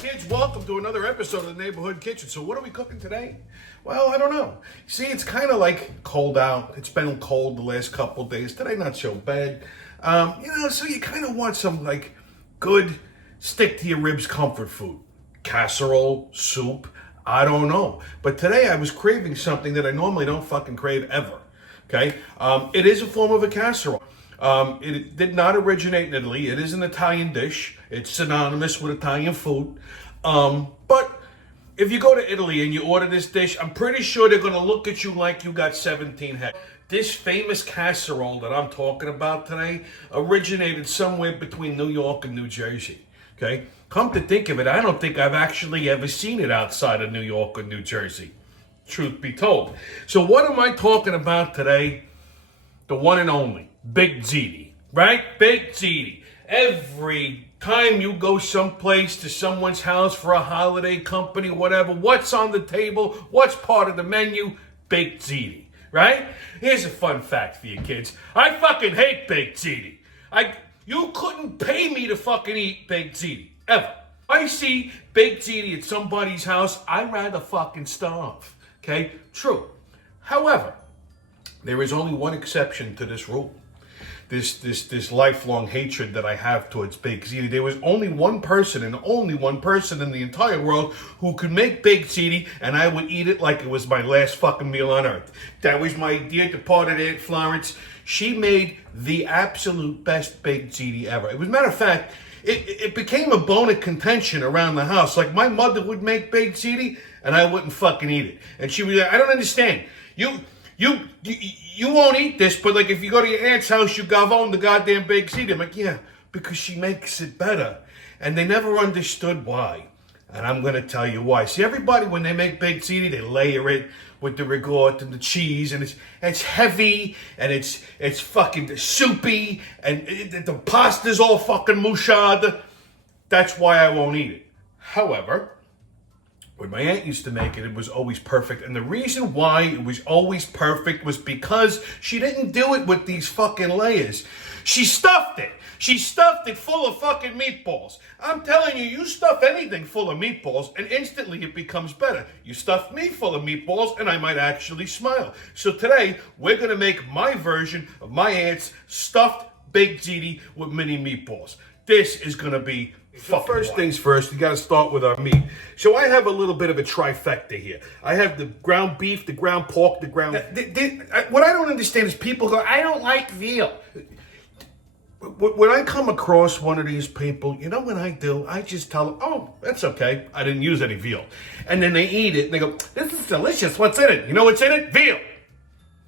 Kids, welcome to another episode of the Neighborhood Kitchen. So what are we cooking today? Well, I don't know. See, it's kind of like cold out. It's been cold the last couple of days. Today, not so bad. So you kind of want some like good stick to your ribs comfort food. Casserole, soup, I don't know. But today I was craving something that I normally don't fucking crave ever. Okay? It is a form of a casserole. It did not originate in Italy. It is an Italian dish. It's synonymous with Italian food. But if you go to Italy and you order this dish, I'm pretty sure they're going to look at you like you got 17 heads. This famous casserole that I'm talking about today originated somewhere between New York and New Jersey. Okay? Come to think of it, I don't think I've actually ever seen it outside of New York or New Jersey. Truth be told. So what am I talking about today? The one and only Big Ziti, right? Big Ziti. Every time you go someplace to someone's house for a holiday, company, whatever, what's on the table? What's part of the menu? Baked ziti, right? Here's a fun fact for you kids. I fucking hate baked ziti. You couldn't pay me to fucking eat baked ziti, ever. I see baked ziti at somebody's house, I'd rather fucking starve, okay? True. However, there is only one exception to this rule. This lifelong hatred that I have towards baked ziti. There was only one person and only one person in the entire world who could make baked ziti, and I would eat it like it was my last fucking meal on earth. That was my dear departed Aunt Florence. She made the absolute best baked ziti ever. As a matter of fact, it became a bone of contention around the house. Like my mother would make baked ziti, and I wouldn't fucking eat it. And she was like, I don't understand. You won't eat this, but like if you go to your aunt's house, you gavone the goddamn baked ziti. I'm like, yeah, because she makes it better. And they never understood why. And I'm going to tell you why. See, everybody, when they make baked ziti, they layer it with the ricotta and the cheese, and it's heavy, and it's fucking soupy, and the pasta's all fucking mouchard. That's why I won't eat it. However, when my aunt used to make it, it was always perfect. And the reason why it was always perfect was because she didn't do it with these fucking layers. She stuffed it. She stuffed it full of fucking meatballs. I'm telling you, you stuff anything full of meatballs and instantly it becomes better. You stuff me full of meatballs and I might actually smile. So today, we're going to make my version of my aunt's stuffed baked ziti with mini meatballs. This is going to be first things first, you got to start with our meat. So I have a little bit of a trifecta here. I have the ground beef, the ground pork, the ground... What I don't understand is people go, I don't like veal. When I come across one of these people, you know what I do? I just tell them, oh, that's okay. I didn't use any veal. And then they eat it and they go, this is delicious. What's in it? You know what's in it? Veal.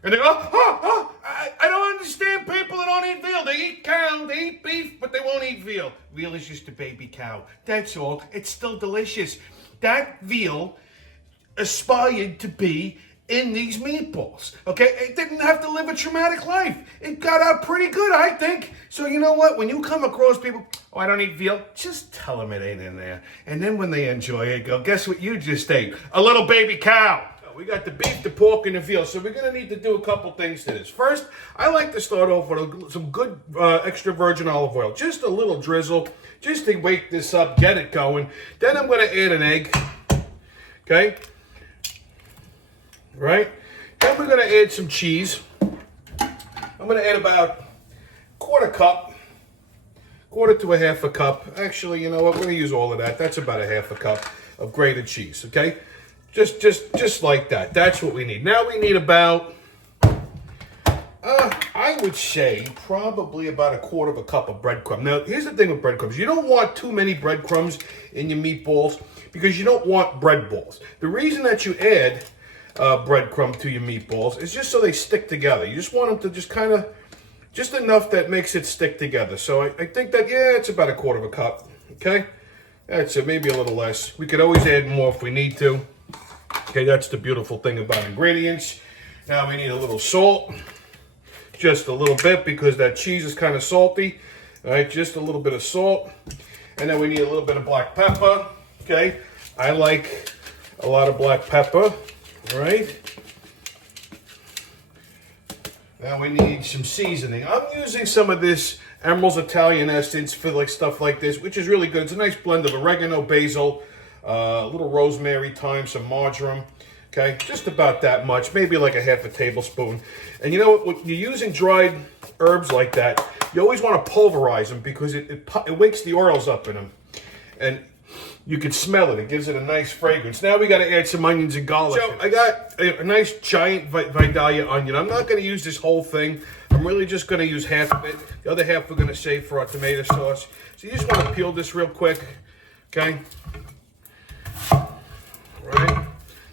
And they go, I don't understand people that don't eat veal. They eat cow, they eat beef, but they won't eat veal. Veal is just a baby cow. That's all. It's still delicious. That veal aspired to be in these meatballs, okay? It didn't have to live a traumatic life. It got out pretty good, I think. So you know what? When you come across people, oh, I don't eat veal, just tell them it ain't in there. And then when they enjoy it, go, guess what you just ate? A little baby cow. We got the beef, the pork, and the veal. So we're going to need to do a couple things to this. First, I like to start off with some good extra virgin olive oil. Just a little drizzle, just to wake this up, get it going. Then I'm going to add an egg. Okay? Right? Then we're going to add some cheese. I'm going to add about quarter to a half a cup. Actually, you know what? We're going to use all of that. That's about a half a cup of grated cheese. Okay? Just like that. That's what we need. Now we need about, I would say, probably about a quarter of a cup of breadcrumbs. Now, here's the thing with breadcrumbs. You don't want too many breadcrumbs in your meatballs because you don't want bread balls. The reason that you add breadcrumb to your meatballs is just so they stick together. You just want them to just kind of, just enough that makes it stick together. So I think that, yeah, it's about a quarter of a cup. Okay? That's it. Maybe a little less. We could always add more if we need to. Okay, that's the beautiful thing about ingredients. Now we need a little salt, just a little bit because that cheese is kind of salty. All right, just a little bit of salt. And then we need a little bit of black pepper. Okay, I like a lot of black pepper. All right. Now we need some seasoning. I'm using some of this Emerald's Italian essence for like stuff like this, which is really good. It's a nice blend of oregano, basil, a little rosemary, thyme, some marjoram. Okay, just about that much, maybe like a half a tablespoon. And you know what, when you're using dried herbs like that, you always want to pulverize them because it wakes the oils up in them. And you can smell it. It gives it a nice fragrance. Now we got to add some onions and garlic. So I got a nice giant Vidalia onion. I'm not going to use this whole thing. I'm really just going to use half of it. The other half we're going to save for our tomato sauce. So you just want to peel this real quick. Okay. Right.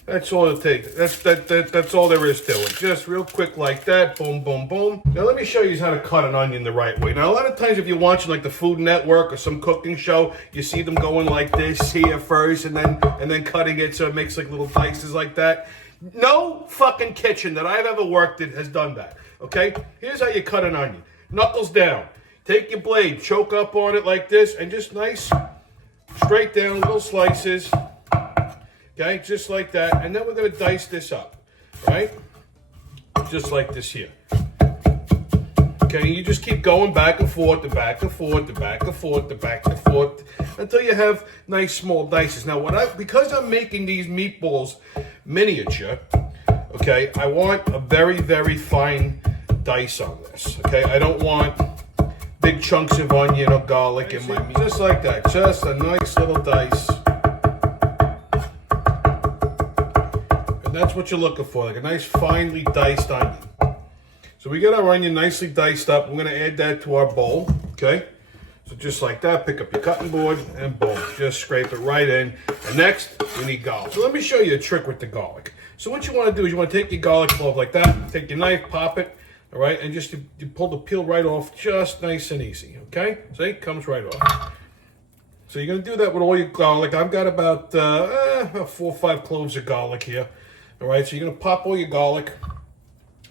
That's all it takes. That's all there is to it. Just real quick like that. Boom, boom, boom. Now let me show you how to cut an onion the right way. Now a lot of times if you're watching like the Food Network or some cooking show, you see them going like this here first and then cutting it so it makes like little dices like that. No fucking kitchen that I've ever worked in has done that. Okay? Here's how you cut an onion. Knuckles down. Take your blade, choke up on it like this, and just nice, straight down, little slices. Okay, just like that. And then we're going to dice this up, right? Just like this here. Okay, you just keep going back and forth, the back and forth, the back and forth, the back and forth, until you have nice small dices. Now, because I'm making these meatballs miniature, okay, I want a very, very fine dice on this, okay? I don't want big chunks of onion or garlic in my meat. Just like that, just a nice little dice. That's what you're looking for, like a nice finely diced onion. So we got our onion nicely diced up. We're going to add that to our bowl, okay? So just like that, pick up your cutting board and boom, just scrape it right in. And next, we need garlic. So let me show you a trick with the garlic. So what you want to do is you want to take your garlic clove like that, take your knife, pop it, all right, and just you pull the peel right off, just nice and easy, okay? See, it comes right off. So you're going to do that with all your garlic. I've got about 4 or 5 cloves of garlic here. All right, so you're going to pop all your garlic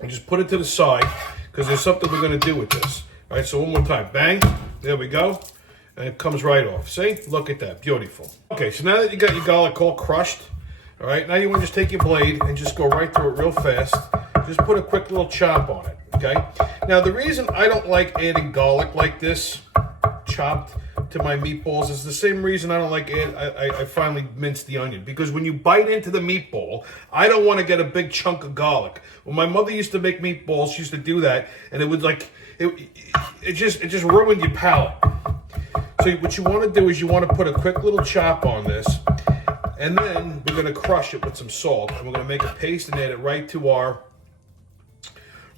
and just put it to the side because there's something we're going to do with this. All right, so one more time. Bang. There we go. And it comes right off. See? Look at that. Beautiful. Okay, so now that you got your garlic all crushed, all right, now you want to just take your blade and just go right through it real fast. Just put a quick little chop on it, okay? Now, the reason I don't like adding garlic like this, chopped, to my meatballs is the same reason I don't like it. I finally minced the onion because when you bite into the meatball, I don't want to get a big chunk of garlic. When my mother used to make meatballs, she used to do that, and it would like it just ruined your palate. So what you want to do is you want to put a quick little chop on this, and then we're going to crush it with some salt, and we're going to make a paste and add it right to our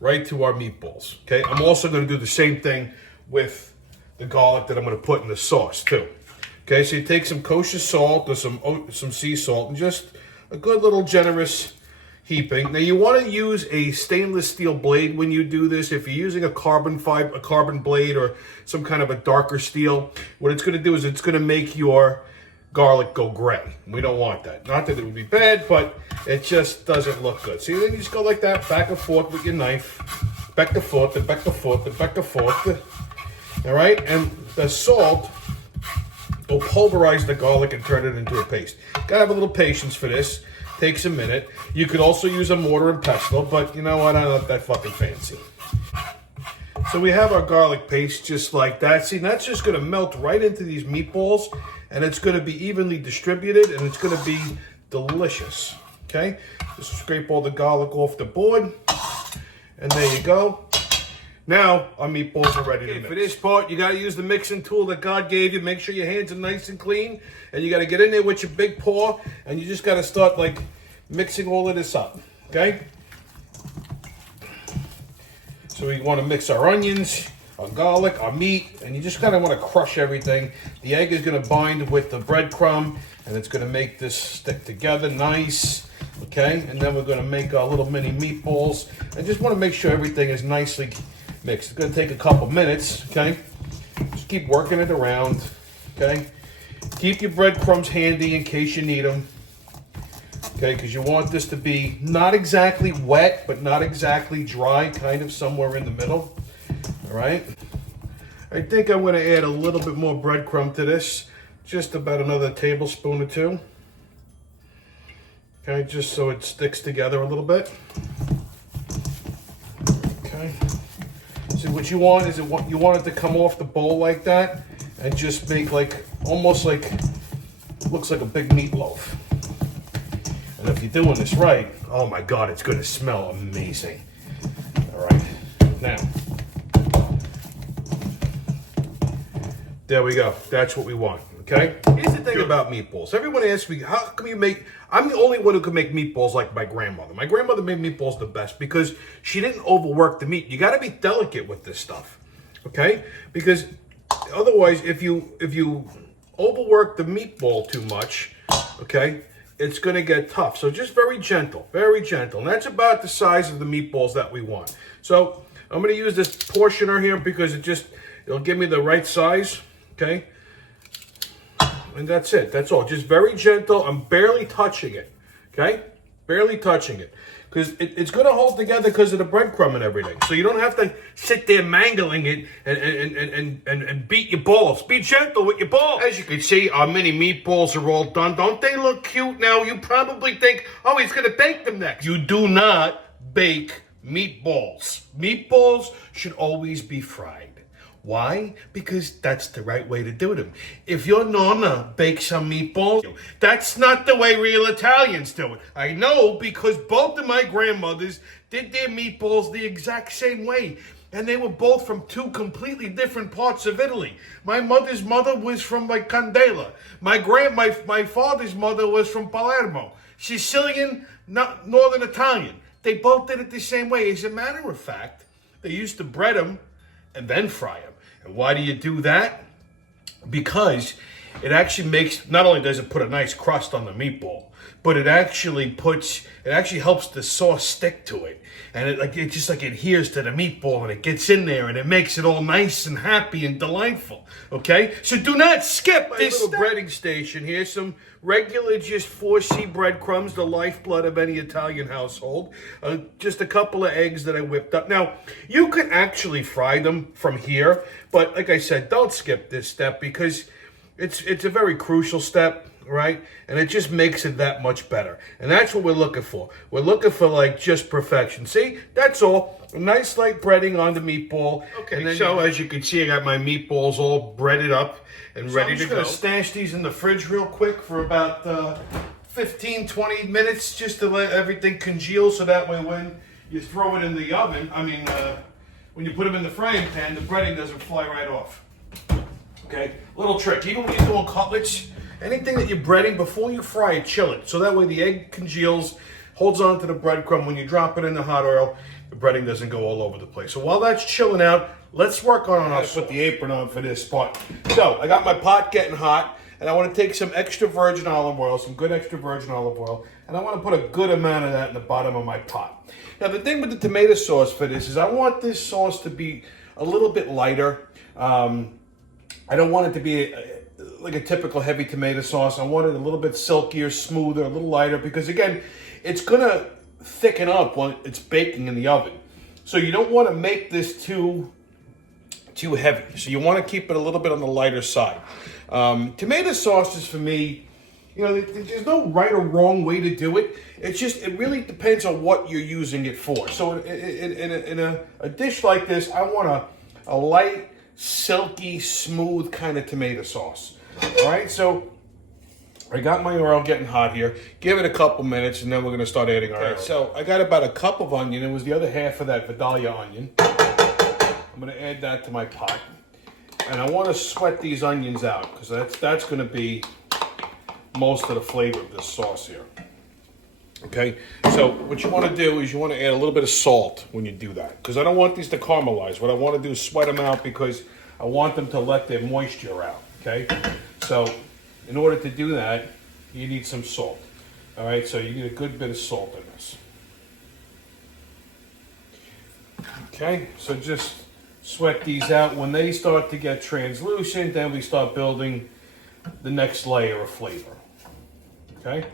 meatballs. Okay, I'm also going to do the same thing with the garlic that I'm going to put in the sauce too. Okay, so you take some kosher salt or some sea salt and just a good little generous heaping. Now you want to use a stainless steel blade when you do this. If you're using a carbon blade or some kind of a darker steel, what it's going to do is it's going to make your garlic go gray. We don't want that. Not that it would be bad, but it just doesn't look good. See, then you just go like that, back and forth with your knife, back and forth, and back and forth, and back and forth. All right, and the salt will pulverize the garlic and turn it into a paste. Gotta have a little patience for this. Takes a minute. You could also use a mortar and pestle, but you know what? I'm not that fucking fancy. So we have our garlic paste just like that. See, that's just gonna melt right into these meatballs, and it's gonna be evenly distributed, and it's gonna be delicious. Okay, just scrape all the garlic off the board, and there you go. Now, our meatballs are ready to mix. For this part, you got to use the mixing tool that God gave you. Make sure your hands are nice and clean. And you got to get in there with your big paw. And you just got to start, like, mixing all of this up. Okay? So we want to mix our onions, our garlic, our meat. And you just kind of want to crush everything. The egg is going to bind with the breadcrumb. And it's going to make this stick together nice. Okay? And then we're going to make our little mini meatballs. And just want to make sure everything is nicely mixed. It's going to take a couple minutes, okay? Just keep working it around, okay? Keep your breadcrumbs handy in case you need them, okay? Because you want this to be not exactly wet, but not exactly dry, kind of somewhere in the middle, all right? I think I'm going to add a little bit more breadcrumb to this, just about another tablespoon or 2, okay? Just so it sticks together a little bit, okay? So what you want is you want it to come off the bowl like that and just make like, almost like, looks like a big meatloaf. And if you're doing this right, oh my God, it's gonna smell amazing. All right, now, there we go. That's what we want, okay? Here's the thing about meatballs. Everyone asks me, how come you make, I'm the only one who can make meatballs like my grandmother. My grandmother made meatballs the best because she didn't overwork the meat. You gotta be delicate with this stuff, okay? Because otherwise, if you overwork the meatball too much, okay, it's gonna get tough. So just very gentle, very gentle. And that's about the size of the meatballs that we want. So I'm gonna use this portioner here because it'll give me the right size, okay? And that's it, that's all. Just very gentle, I'm barely touching it, okay? Barely touching it. Because it's gonna hold together because of the breadcrumb and everything. So you don't have to sit there mangling it and beat your balls. Be gentle with your balls. As you can see, our mini meatballs are all done. Don't they look cute now? You probably think, oh, he's gonna bake them next. You do not bake meatballs. Meatballs should always be fried. Why? Because that's the right way to do them. If your nonna bakes some meatballs, that's not the way real Italians do it. I know because both of my grandmothers did their meatballs the exact same way. And they were both from two completely different parts of Italy. My mother's mother was from like Candela. My father's mother was from Palermo. Sicilian, not Northern Italian. They both did it the same way. As a matter of fact, they used to bread them and then fry them. And why do you do that? Because it actually makes, not only does it put a nice crust on the meatball, but it actually helps the sauce stick to it. And it just adheres to the meatball and it gets in there and it makes it all nice and happy and delightful. Okay? So do not skip this little breading station here. Some regular just 4C breadcrumbs, the lifeblood of any Italian household. Just a couple of eggs that I whipped up. Now, you can actually fry them from here, but like I said, don't skip this step because it's a very crucial step. Right? And it just makes it that much better. And that's what we're looking for. We're looking for like just perfection. See? That's all. A nice light breading on the meatball. Okay, and then, so as you can see, I got my meatballs all breaded up and ready to go. I'm just going to stash these in the fridge real quick for about 15, 20 minutes just to let everything congeal so that way when you throw it in the oven, when you put them in the frying pan, the breading doesn't fly right off. Okay? Little trick. Even when you're doing cutlets, anything that you're breading, before you fry it, chill it. So that way the egg congeals, holds on to the breadcrumb. When you drop it in the hot oil, the breading doesn't go all over the place. So while that's chilling out, let's work on our put the apron on for this part. So I got my pot getting hot, and I want to take some extra virgin olive oil, some good extra virgin olive oil, and I want to put a good amount of that in the bottom of my pot. Now the thing with the tomato sauce for this is I want this sauce to be a little bit lighter. I don't want it to be like a typical heavy tomato sauce. I want it a little bit silkier, smoother, a little lighter, because again, it's gonna thicken up when it's baking in the oven. So you don't want to make this too heavy. So you want to keep it a little bit on the lighter side. Tomato sauces for me, there's no right or wrong way to do it. It really depends on what you're using it for. So in a dish like this, I want a light, silky, smooth kind of tomato sauce. All right, so I got my oil getting hot here. Give it a couple minutes, and then we're going to start adding our oil. So I got about a cup of onion. It was the other half of that Vidalia onion. I'm going to add that to my pot. And I want to sweat these onions out, because that's going to be most of the flavor of this sauce here. Okay, so what you want to do is you want to add a little bit of salt when you do that, because I don't want these to caramelize. What I want to do is sweat them out because I want them to let their moisture out. Okay, so in order to do that, you need some salt. All right, so you need a good bit of salt in this. Okay, so just sweat these out. When they start to get translucent, then we start building the next layer of flavor. Okay,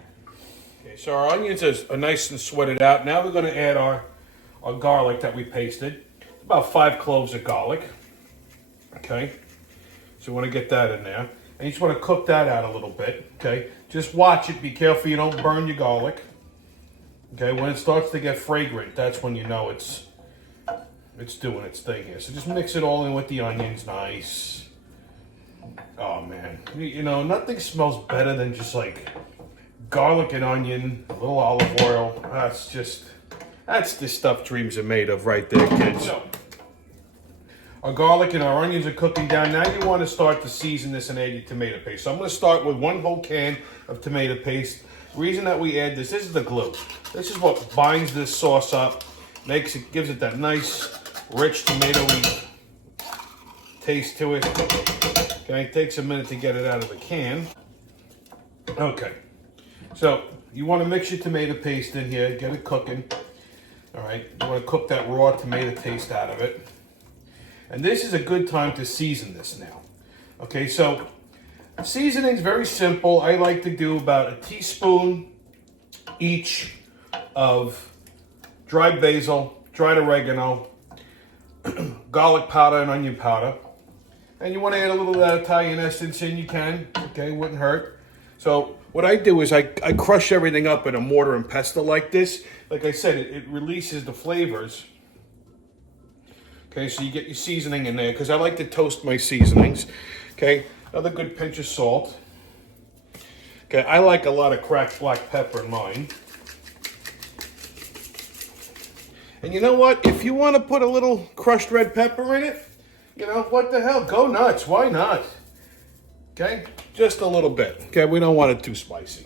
so our onions are nice and sweated out. Now we're going to add our garlic that we pasted. About 5 cloves of garlic. Okay. So you want to get that in there. And you just want to cook that out a little bit, okay? Just watch it. Be careful you don't burn your garlic. Okay, when it starts to get fragrant, that's when you know it's it's doing its thing here. So just mix it all in with the onions, nice. Oh man, you know, nothing smells better than just like garlic and onion, a little olive oil. That's the stuff dreams are made of right there, kids. So, our garlic and our onions are cooking down. Now you want to start to season this and add your tomato paste. So I'm going to start with 1 whole can of tomato paste. The reason that we add this is the glue. This is what binds this sauce up, gives it that nice, rich tomatoey taste to it. Okay, it takes a minute to get it out of the can. Okay, so you want to mix your tomato paste in here, get it cooking. All right, you want to cook that raw tomato taste out of it. And this is a good time to season this now. Okay, so seasoning's very simple. I like to do about a teaspoon each of dried basil, dried oregano, garlic powder, and onion powder. And you want to add a little Italian essence in, you can. Okay, wouldn't hurt. So what I do is I crush everything up in a mortar and pestle like this. Like I said, it releases the flavors. Okay, so you get your seasoning in there, because I like to toast my seasonings. Okay, another good pinch of salt. Okay, I like a lot of cracked black pepper in mine. And you know what? If you want to put a little crushed red pepper in it, you know, what the hell? Go nuts. Why not? Okay, just a little bit. Okay, we don't want it too spicy.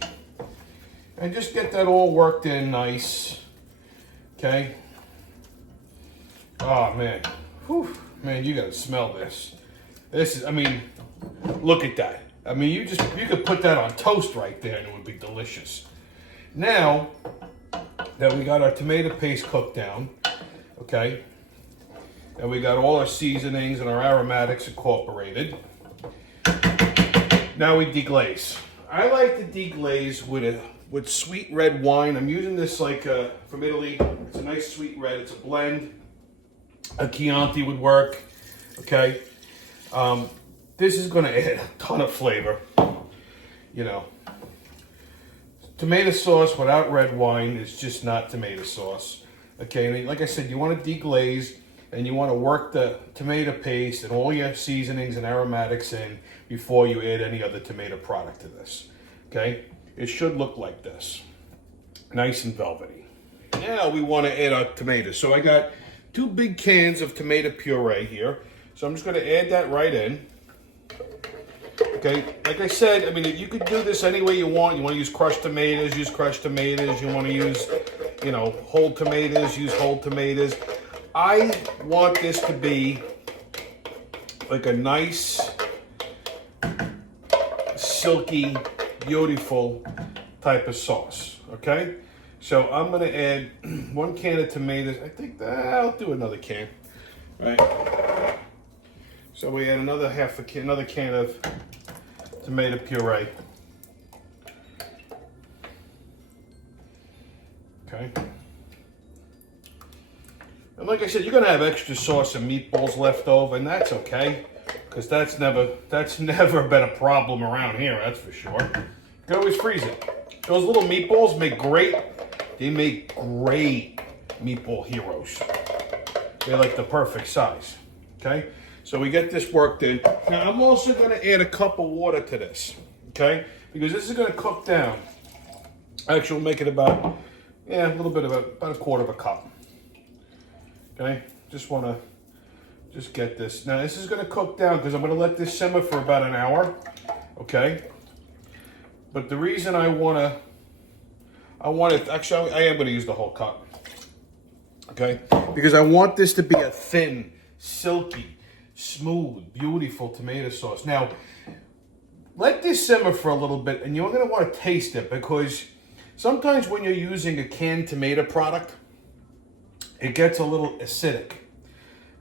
And just get that all worked in nice. Okay. Oh, man. Whew. Man, you gotta smell this. This is, I mean, look at that. I mean, you could put that on toast right there and it would be delicious. Now that we got our tomato paste cooked down, okay, and we got all our seasonings and our aromatics incorporated, now we deglaze. I like to deglaze with sweet red wine. I'm using this like from Italy. It's a nice sweet red. It's a blend. A Chianti would work. Okay. This is going to add a ton of flavor. You know, tomato sauce without red wine is just not tomato sauce. Okay. And like I said, you want to deglaze and you want to work the tomato paste and all your seasonings and aromatics in before you add any other tomato product to this. Okay. It should look like this. Nice and velvety. Now we want to add our tomatoes. So I got 2 big cans of tomato puree here. So I'm just going to add that right in. Okay, like I said, I mean, you could do this any way you want. You want to use crushed tomatoes, use crushed tomatoes. You want to use, you know, whole tomatoes, use whole tomatoes. I want this to be like a nice, silky, beautiful type of sauce, okay? So I'm going to add 1 can of tomatoes. I think I'll do another can, right? So we add another can of tomato puree. Okay. And like I said, you're going to have extra sauce and meatballs left over, and that's okay, because that's never been a problem around here, that's for sure. You can always freeze it. Those little meatballs make great meatball heroes. They're like the perfect size, okay? So we get this worked in. Now I'm also going to add a cup of water to this, okay? Because this is going to cook down. Actually, we'll make it about, a little bit of about a quarter of a cup. Okay, just want to get this. Now this is going to cook down because I'm going to let this simmer for about an hour, okay? But the reason I want it, actually I am going to use the whole cup, okay? Because I want this to be a thin, silky, smooth, beautiful tomato sauce. Now, let this simmer for a little bit and you're going to want to taste it, because sometimes when you're using a canned tomato product, it gets a little acidic.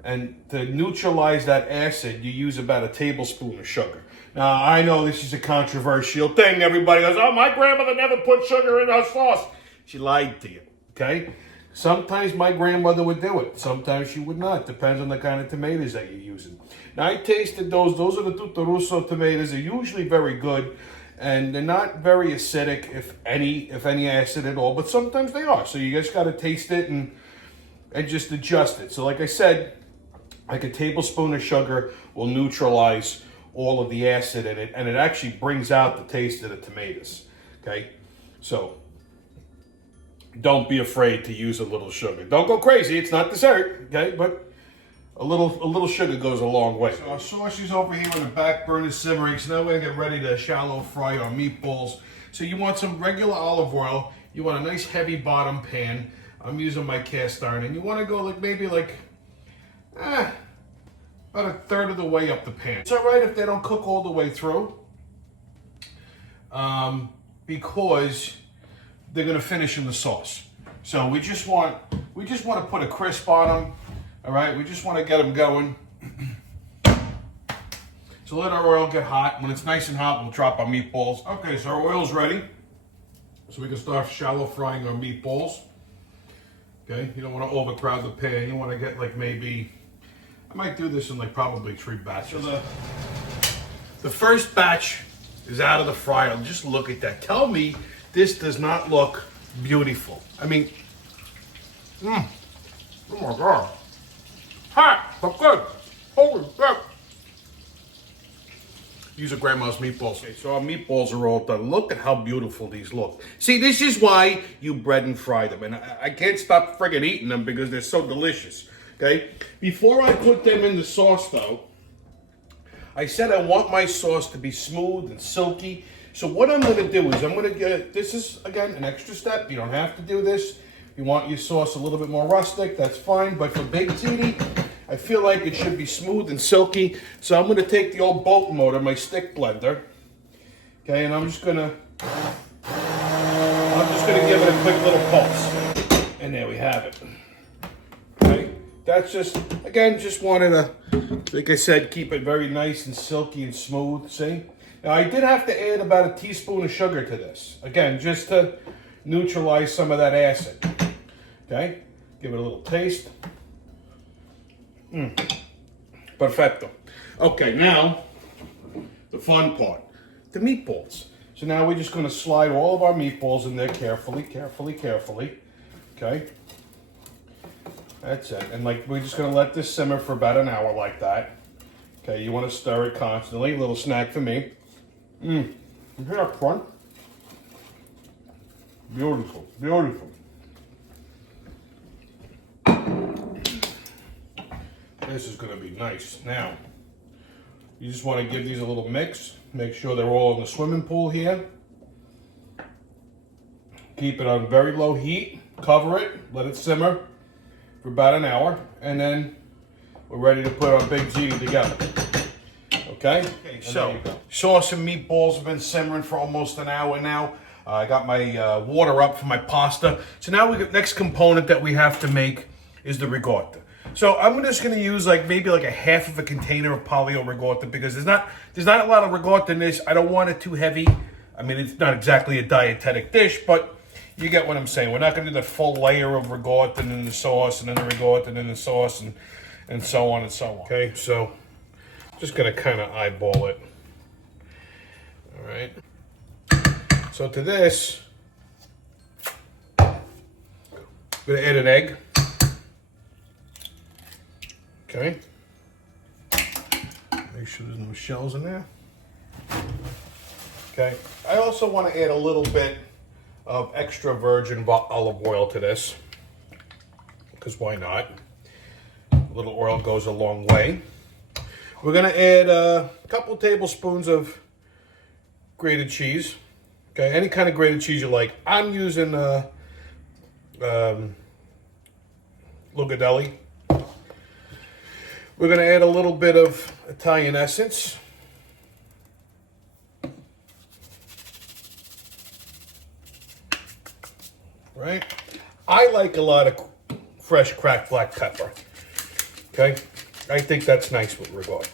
And to neutralize that acid, you use about a tablespoon of sugar. Now, I know this is a controversial thing. Everybody goes, oh, my grandmother never put sugar in her sauce. She lied to you, okay? Sometimes my grandmother would do it. Sometimes she would not. Depends on the kind of tomatoes that you're using. Now, I tasted those. Those are the Tutto Russo tomatoes. They're usually very good. And they're not very acidic, if any acid at all. But sometimes they are. So you just got to taste it and and just adjust it. So like I said, like a tablespoon of sugar will neutralize all of the acid in it, and it actually brings out the taste of the tomatoes, okay? So don't be afraid to use a little sugar. Don't go crazy, it's not dessert, okay? But a little sugar goes a long way. So our sauce is over here on the back burner simmering, so now we're gonna get ready to shallow fry our meatballs. So you want some regular olive oil, you want a nice heavy bottom pan. I'm using my cast iron, and you wanna go like maybe like, about a third of the way up the pan. It's all right if they don't cook all the way through, because they're gonna finish in the sauce. So we just want to put a crisp on them. All right, we just want to get them going. So let our oil get hot. When it's nice and hot, we'll drop our meatballs. Okay, so our oil's ready. So we can start shallow frying our meatballs. Okay, you don't want to overcrowd the pan. You want to get like maybe, I might do this in like probably 3 batches. So the first batch is out of the fryer. Just look at that. Tell me this does not look beautiful. I mean, oh my God. Hot, but good. Holy crap. These are Grandma's meatballs. Okay, so our meatballs are all done. Look at how beautiful these look. See, this is why you bread and fry them. And I can't stop friggin' eating them because they're so delicious. Okay? Before I put them in the sauce, though, I said I want my sauce to be smooth and silky. So what I'm going to do is I'm going to get, this is, again, an extra step. You don't have to do this. If you want your sauce a little bit more rustic, that's fine. But for baked ziti, I feel like it should be smooth and silky. So I'm going to take the old boat motor, my stick blender. Okay, and I'm just going to give it a quick little pulse. And there we have it. Okay, that's just, again, just wanted to, like I said, keep it very nice and silky and smooth, see? Now, I did have to add about a teaspoon of sugar to this. Again, just to neutralize some of that acid. Okay? Give it a little taste. Perfecto. Okay, now, the fun part. The meatballs. So now we're just going to slide all of our meatballs in there carefully, carefully, carefully. Okay? That's it. And like, we're just going to let this simmer for about an hour like that. Okay, you want to stir it constantly. A little snack for me. You hear that crunch? Beautiful, beautiful. This is going to be nice. Now, you just want to give these a little mix. Make sure they're all in the swimming pool here. Keep it on very low heat. Cover it. Let it simmer for about an hour. And then we're ready to put our big ziti together. Okay, so sauce and meatballs have been simmering for almost an hour now. I got my water up for my pasta. So now next component that we have to make is the ricotta. So I'm just going to use like maybe like a half of a container of polio ricotta because there's not a lot of ricotta in this. I don't want it too heavy. I mean, it's not exactly a dietetic dish, but you get what I'm saying. We're not going to do that full layer of ricotta and then the sauce and then the ricotta and then the sauce and so on and so on. Okay, so just going to kind of eyeball it. All right. So to this, I'm going to add an egg. Okay. Make sure there's no shells in there. Okay. I also want to add a little bit of extra virgin olive oil to this. Because why not? A little oil goes a long way. We're going to add a couple tablespoons of grated cheese. Okay, any kind of grated cheese you like. I'm using Lugadelli. We're going to add a little bit of Italian essence. Right? I like a lot of fresh cracked black pepper. Okay? I think that's nice with ricotta.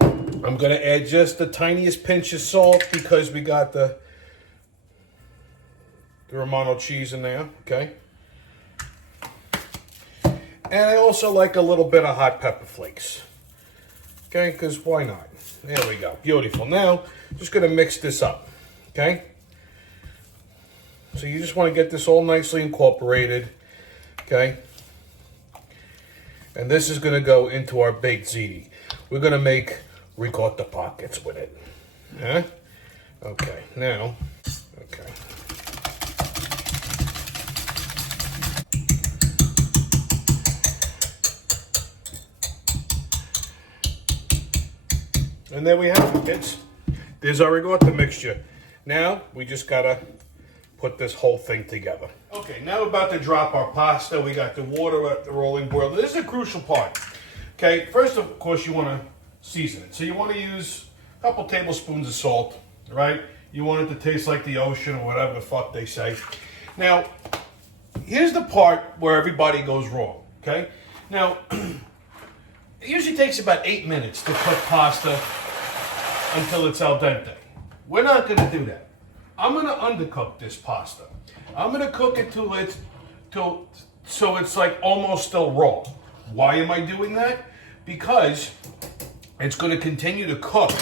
I'm going to add just the tiniest pinch of salt because we got the Romano cheese in there. Okay? And I also like a little bit of hot pepper flakes. Okay, because why not? There we go. Beautiful. Now, just going to mix this up. Okay? So you just want to get this all nicely incorporated. Okay? And this is going to go into our baked ziti. We're going to make ricotta pockets with it. Yeah? Okay, now, okay. And there we have it, kids. There's our ricotta mixture. Now, we just gotta put this whole thing together. Okay, now we're about to drop our pasta. We got the water at the rolling boil. This is a crucial part. Okay, first of course you wanna season it. So you wanna use a couple tablespoons of salt, right? You want it to taste like the ocean or whatever the fuck they say. Now, here's the part where everybody goes wrong, okay? Now, it usually takes about 8 minutes to cook pasta until it's al dente. We're not gonna do that. I'm gonna undercook this pasta. I'm gonna cook it so it's like almost still raw. Why am I doing that? Because it's gonna continue to cook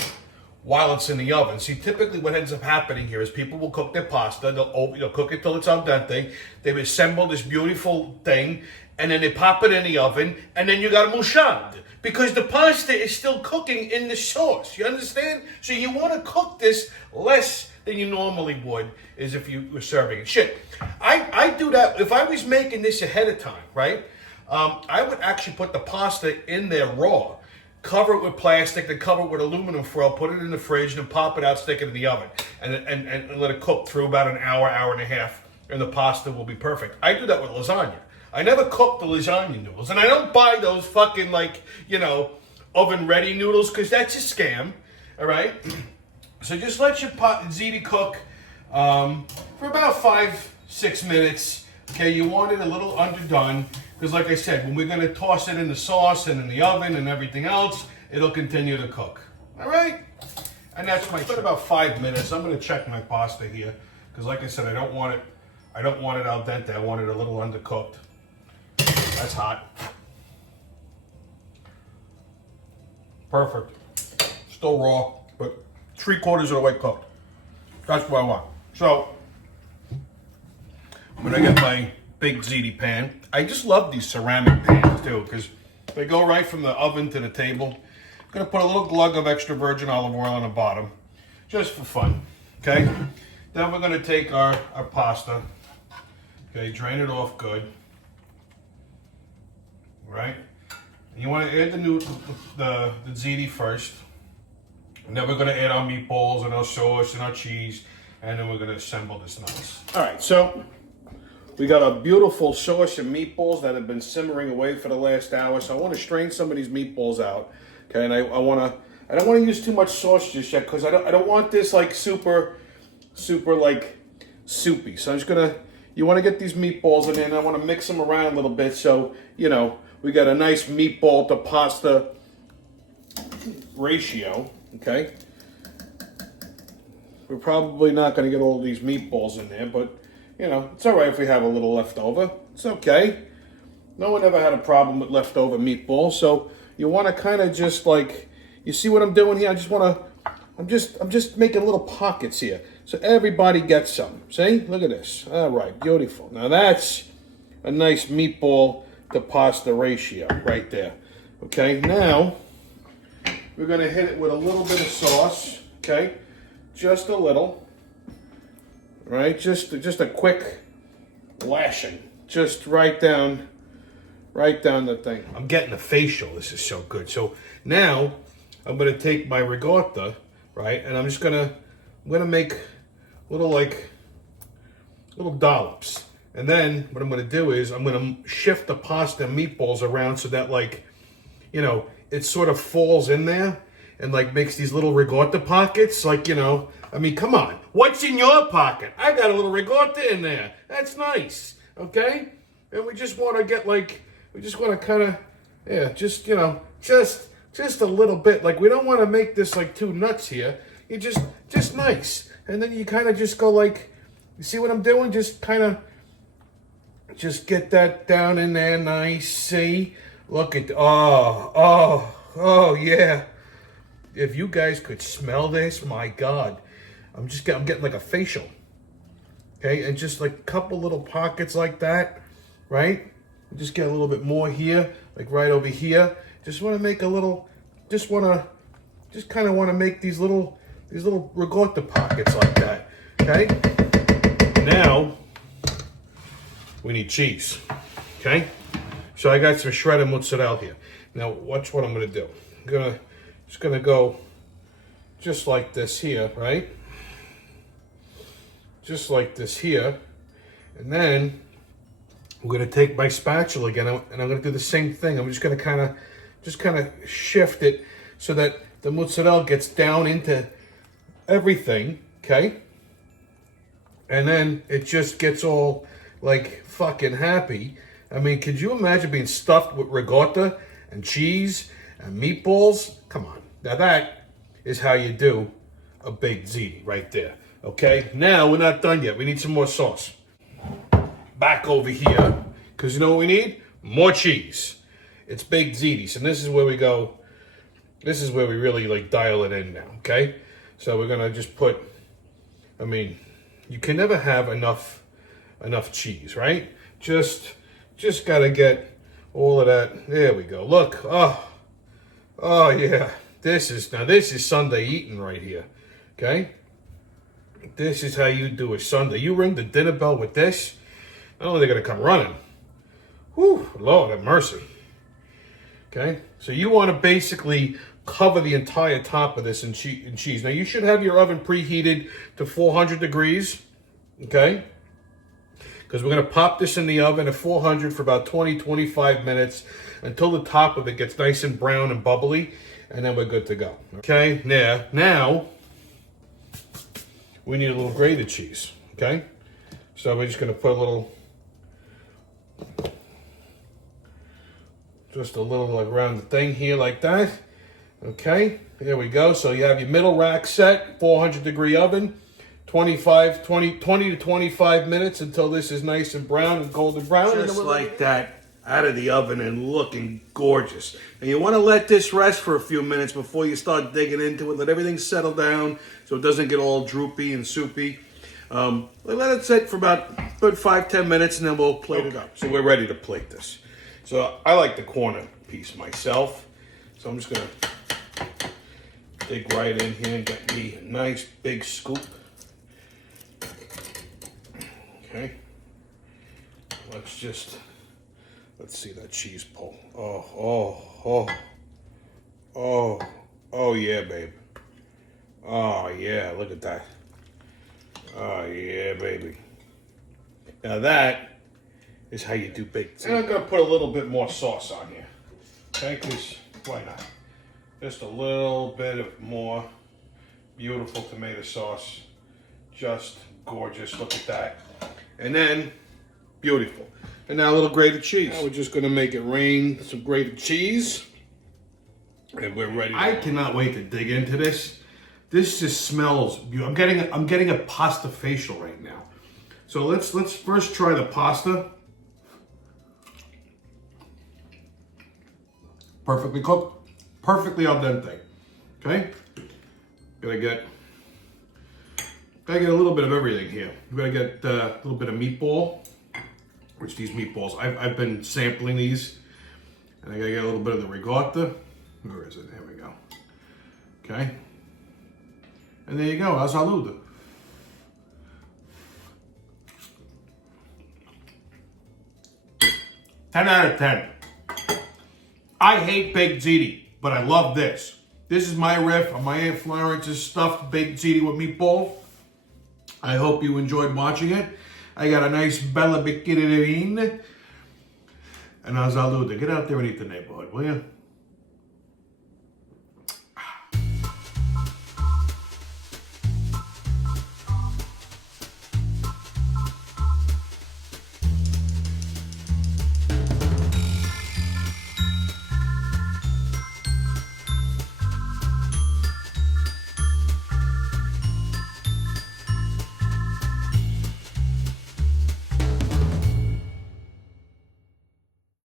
while it's in the oven. See, typically what ends up happening here is people will cook their pasta, they'll cook it till it's al dente, they assemble this beautiful thing, and then they pop it in the oven, and then you got a mouchard. Because the pasta is still cooking in the sauce. You understand? So you want to cook this less than you normally would is if you were serving it. Shit, I do that. If I was making this ahead of time, right? I would actually put the pasta in there raw. Cover it with plastic, then cover it with aluminum foil, put it in the fridge, and then pop it out, stick it in the oven. And let it cook through about an hour, hour and a half, and the pasta will be perfect. I do that with lasagna. I never cook the lasagna noodles, and I don't buy those fucking, like, you know, oven-ready noodles, because that's a scam, all right? So just let your ziti cook for about 5-6 minutes, okay? You want it a little underdone, because like I said, when we're going to toss it in the sauce and in the oven and everything else, it'll continue to cook, all right? And that's my trick. About 5 minutes. I'm going to check my pasta here, because like I said, I don't want it al dente. I want it a little undercooked. That's hot. Perfect. Still raw, but 3/4 of the way cooked. That's what I want. So, I'm gonna get my big ziti pan. I just love these ceramic pans too, because they go right from the oven to the table. I'm gonna put a little glug of extra virgin olive oil on the bottom, just for fun, okay? Then we're gonna take our pasta, okay, drain it off good. Right? And you want to add the ziti first. And then we're going to add our meatballs and our sauce and our cheese. And then we're going to assemble this nice. Alright, so we got a beautiful sauce and meatballs that have been simmering away for the last hour. So I want to strain some of these meatballs out. Okay, and I don't want to use too much sauce just yet, because I don't want this like super like soupy. So I'm just gonna, you want to get these meatballs in there, and I want to mix them around a little bit, so you know we got a nice meatball to pasta ratio. Okay, we're probably not going to get all these meatballs in there, but you know, it's all right if we have a little left over. It's okay. No one ever had a problem with leftover meatballs. So you want to kind of just like, you see what I'm doing here? I'm just making little pockets here, so everybody gets some. See? Look at this. All right, beautiful. Now that's a nice meatball to pasta ratio right there. Okay, now we're going to hit it with a little bit of sauce. Okay, just a little. Right, just a quick lashing, just right down the thing. I'm getting a facial. This is so good. So now I'm going to take my ricotta, right, and I'm going to make little dollops. And then what I'm going to do is I'm going to shift the pasta and meatballs around so that, like, you know, it sort of falls in there and like makes these little ricotta pockets. Like, you know, I mean, come on. What's in your pocket? I got a little ricotta in there. That's nice. Okay? And we just want to get like, we just want to kind of, yeah, just, you know, just a little bit. Like, we don't want to make this like too nuts here. You just nice. And then you kind of just go like, you see what I'm doing? Just kind of, just get that down in there nice. See? Look at, oh, yeah. If you guys could smell this, my God. I'm getting like a facial. Okay? And just like a couple little pockets like that, right? Just get a little bit more here, like right over here. Just want to make a little, just kind of want to make these little ricotta pockets like that, okay? Now, we need cheese, okay? So I got some shredded mozzarella here. Now, watch what I'm gonna do. I'm just gonna go just like this here, right? Just like this here. And then we're gonna take my spatula again and I'm gonna do the same thing. I'm just gonna kind of shift it so that the mozzarella gets down into everything, okay? And then it just gets all like fucking happy. I mean, could you imagine being stuffed with ricotta and cheese and meatballs? Come on. Now that is how you do a baked ziti right there. Okay, now we're not done yet. We need some more sauce. Back over here, because you know what we need? More cheese. It's baked zitis, and this is where we go. This is where we really like dial it in now, okay? So we're gonna just put, I mean, you can never have enough cheese, right? Just gotta get all of that. There we go. Look, oh yeah. This is Sunday eating right here, okay? This is how you do a Sunday. You ring the dinner bell with this, not only they're gonna come running. Whew, Lord have mercy. Okay, so you want to basically cover the entire top of this in cheese. Now you should have your oven preheated to 400 degrees, okay? Because we're gonna pop this in the oven at 400 for about 20-25 minutes until the top of it gets nice and brown and bubbly, and then we're good to go. Okay, now we need a little grated cheese, okay? So we're just gonna put just a little like around the thing here like that. Okay, there we go. So you have your middle rack set, 400 degree oven, 20 to 25 minutes until this is nice and brown and golden brown. Just like that, out of the oven and looking gorgeous. And you want to let this rest for a few minutes before you start digging into it. Let everything settle down so it doesn't get all droopy and soupy. Let it sit for about 5-10 minutes and then we'll plate it up. So we're ready to plate this. So I like the corner piece myself. So I'm just gonna dig right in here and get me a nice big scoop. Okay. Let's see that cheese pull. Oh yeah, babe. Oh yeah, look at that. Oh yeah, baby. Now that is how you do baked ziti. And I'm gonna put a little bit more sauce on here. Okay, because why not? Just a little bit of more beautiful tomato sauce. Just gorgeous, look at that. And then, beautiful. And now a little grated cheese. Now we're just gonna make it rain some grated cheese. And we're ready. I cannot wait to dig into this. This just smells beautiful. I'm getting a pasta facial right now. So let's first try the pasta. Perfectly cooked, perfectly al dente. Okay, gotta get a little bit of everything here. You gotta get a little bit of meatball, which these meatballs I've been sampling these, and I gotta get a little bit of the ricotta. Where is it? There we go. Okay, and there you go. A saludo. Ten out of 10. I hate baked ziti, but I love this. This is my riff on my Aunt Florence's stuffed baked ziti with meatball. I hope you enjoyed watching it. I got a nice bella bicchierina and a saludo. Get out there and eat the neighborhood, will you?